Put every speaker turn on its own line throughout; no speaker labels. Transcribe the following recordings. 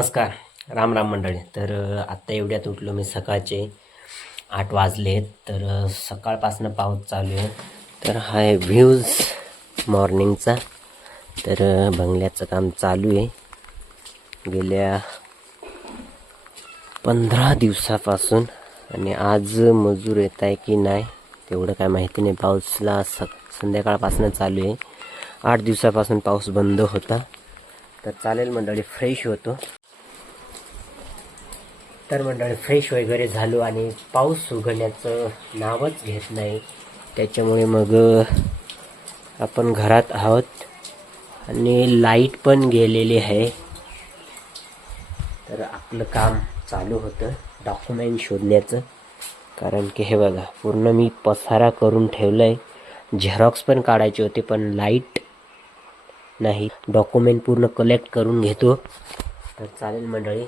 नमस्कार. राम राम मंडळी. तर आत्ता एवढ्यात उठलो मी सकाळचे आठ वाजले. तर सकाळपासनं पाऊस चालू आहे. तर हा आहे व्ह्यूज मॉर्निंगचा. तर बंगल्याचं काम चालू आहे. गेल्या पंधरा दिवसापासून आणि आज मजूर येत आहे की नाही तेवढं काय माहिती नाही. पाऊसला स संध्याकाळपासून चालू आहे. आठ दिवसापासून पाऊस बंद होता. तर चालेल मंडळी फ्रेश होतो. तर मंडळी फ्रेश वगैरे झालो आणि पाऊस उघडण्याचं नावच घेत नाही. त्याच्यामुळे मग आपण घरात आहोत आणि लाइट पण गेलेली आहे. तर आपलं काम चालू होतं डॉक्युमेंट शोधण्याचं. कारण की हे बघा पूर्ण मी पसारा करून ठेवलं आहे झेरॉक्स पण काढायचे होते पण लाइट नाही. डॉक्युमेंट पूर्ण कलेक्ट करून घेतो. तर चालेल मंडळी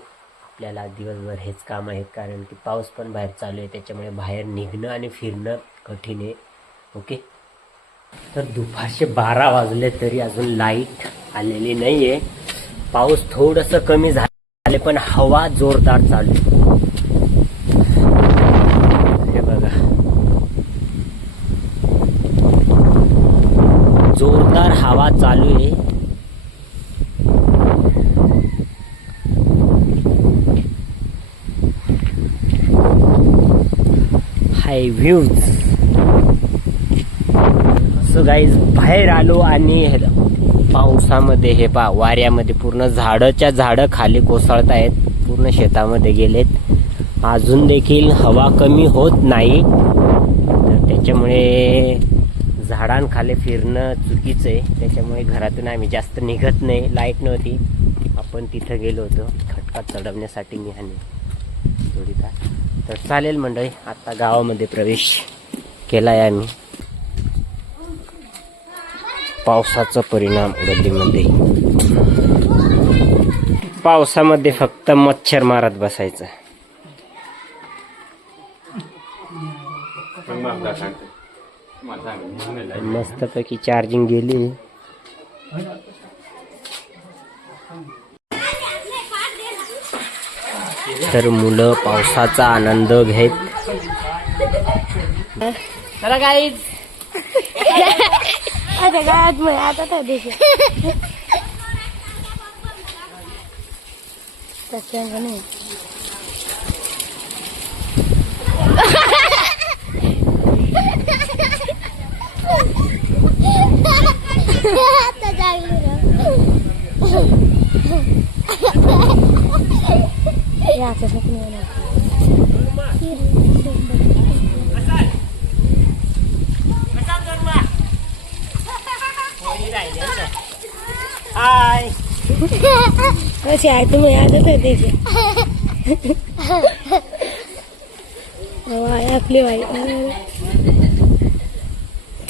आपल्याला दिवसभर हेच काम आहे कारण की पाऊस पण बाहेर चालू आहे. त्याच्यामुळे बाहेर निघणं आणि फिरणं कठीण आहे. ओके? तर दुपारचे बारा वाजले तरी अजून लाइट आलेली नाही आहे पाऊस थोडंसं कमी झाले पण हवा जोरदार चालू आहे. हे बघा. जोरदार हवा चालू आहे. आहे व्ह्यूज सो गाईज बाहेर आलो आणि पावसामध्ये हे पा वाऱ्यामध्ये पूर्ण झाडच्या झाडं खाली कोसळत आहेत पूर्ण शेतामध्ये गेलेत. अजून देखील हवा कमी होत नाही. तर त्याच्यामुळे झाडांखाली फिरणं चुकीचं आहे. त्याच्यामुळे घरातून आम्ही जास्त निघत नाही लाइट नव्हती. आपण तिथं गेलो होतो खटका चढवण्यासाठी मी आणि जोडीदार. तर चालेल मंडळी आता गावामध्ये प्रवेश केला आहे आम्ही. पावसाचा परिणाम गल्लीमध्ये पावसामध्ये फक्त मच्छर मारत बसायचं. मस्तपैकी चार्जिंग गेली. तर मुलं पावसाचा आनंद घेत.
आता जागली या असं नको नाही
हाय
कशी आहे तुम्ही आता तर देश वाय आपली वाई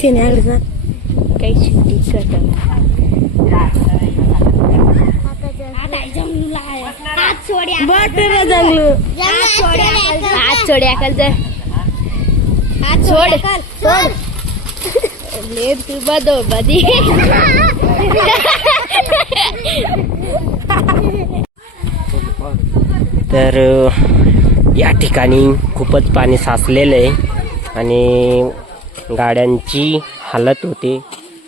तिने आलं ना बटर जंगलू हात तर हात सोड. सोड. ले तू बदो बदी.
तर अ, या ठिकाणी खूपच पाणी साचलेलं आहे आणि गाड्यांची हालत होते.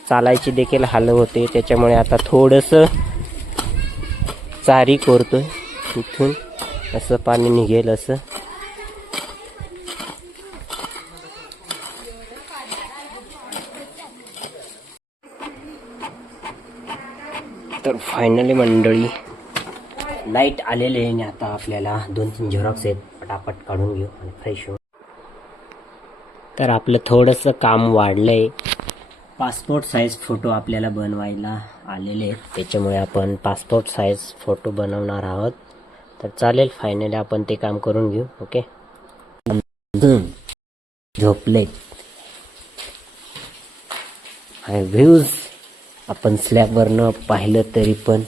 चालायची देखील हालत होते. त्याच्यामुळे आता थोडंसं चारी करतोय. तिथून असं पाणी निघेल असं. तर फायनली मंडळी लाइट आलेले आहे आणि आता आपल्याला दोन तीन झेरॉक्स आहेत. पटापट काढून घेऊ आणि फ्रेश होऊ. तर आपलं थोडंसं काम वाढलं आहे पासपोर्ट साईज फोटो आपल्याला बनवायला आलेले आहेत. त्याच्यामुळे आपण पासपोर्ट साईज फोटो बनवणार आहोत. तर चालेल फायनली आपण ते काम करून घेऊ ओके झोपले. हाय व्ह्यूज आपण स्लॅबवरनं पाहिलं तरी पण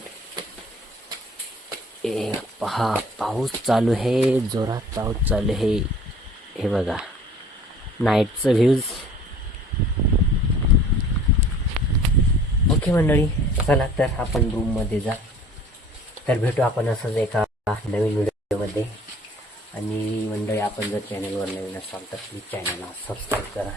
ए पहा पाऊस चालू आहे जोरात पाऊस चालू आहे. हे बघा नाईटचं व्ह्यूज ओके मंडळी चला तर आपण रूममध्ये जा. तर भेटू आपण असंच एका नवीन व्हिडिओमध्ये. आणि मंडळी आपण जर चॅनलवर नवीन असाल तर प्लीज चॅनलला सबस्क्राईब करा.